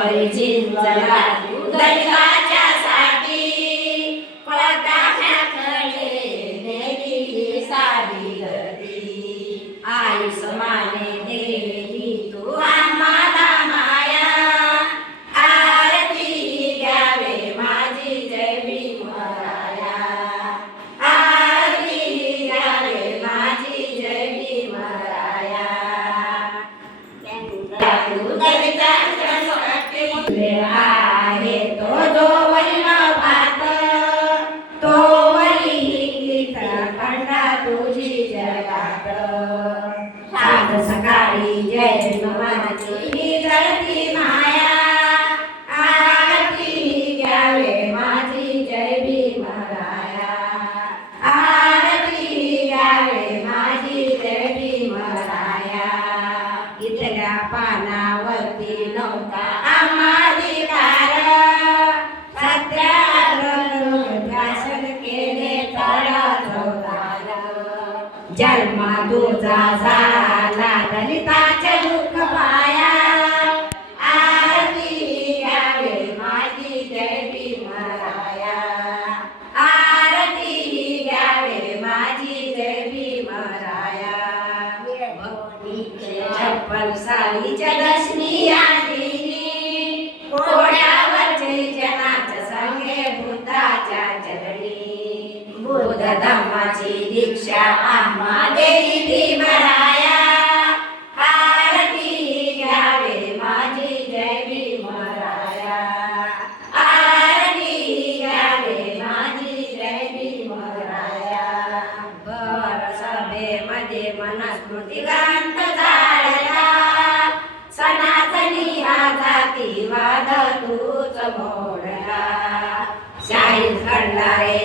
मावळी झिंजला दलिताच्या साठी पळता खळे नेली सारी गती आई समाने देवी तू आम्हाला माया आरती घ्यावे माझी जय भीमराया आरती घ्यावे माझी जय भीमराया तू दलिताच्या साठी आहे तो जो वैभवात तो वैलित खंडा तुझी जगात साध सकाळी जय भीमाची जळती माया आरती घ्यावे माझी जय भीमराया आरती घ्यावे माझी जय भीमराया इथल्या पानावरती नव्हता आम्हाधिकार सत्याग्रह ध्यासन केले तळाजवळार जन्मा तुझा झाला दलिताचे दुःख पाया आरती घ्यावे माझी जय भीमराया आरती घ्यावे माझी जय भीमराया 56 सालीच्या दशमी आदिनी घोड्यावरचे जनाच्या संगे बुद्धाच्या चरणी बुद्ध धम्माची दीक्षा आम्हा देई भीमराया आरती घ्यावे माझी जय भीमराया आरती घ्यावे माझी जय भीमराया भर सभेमध्ये मनुस्मृती ग्रंथ जाळला सनातनी हा जातीवाद तूच मोडला शाही खंडारे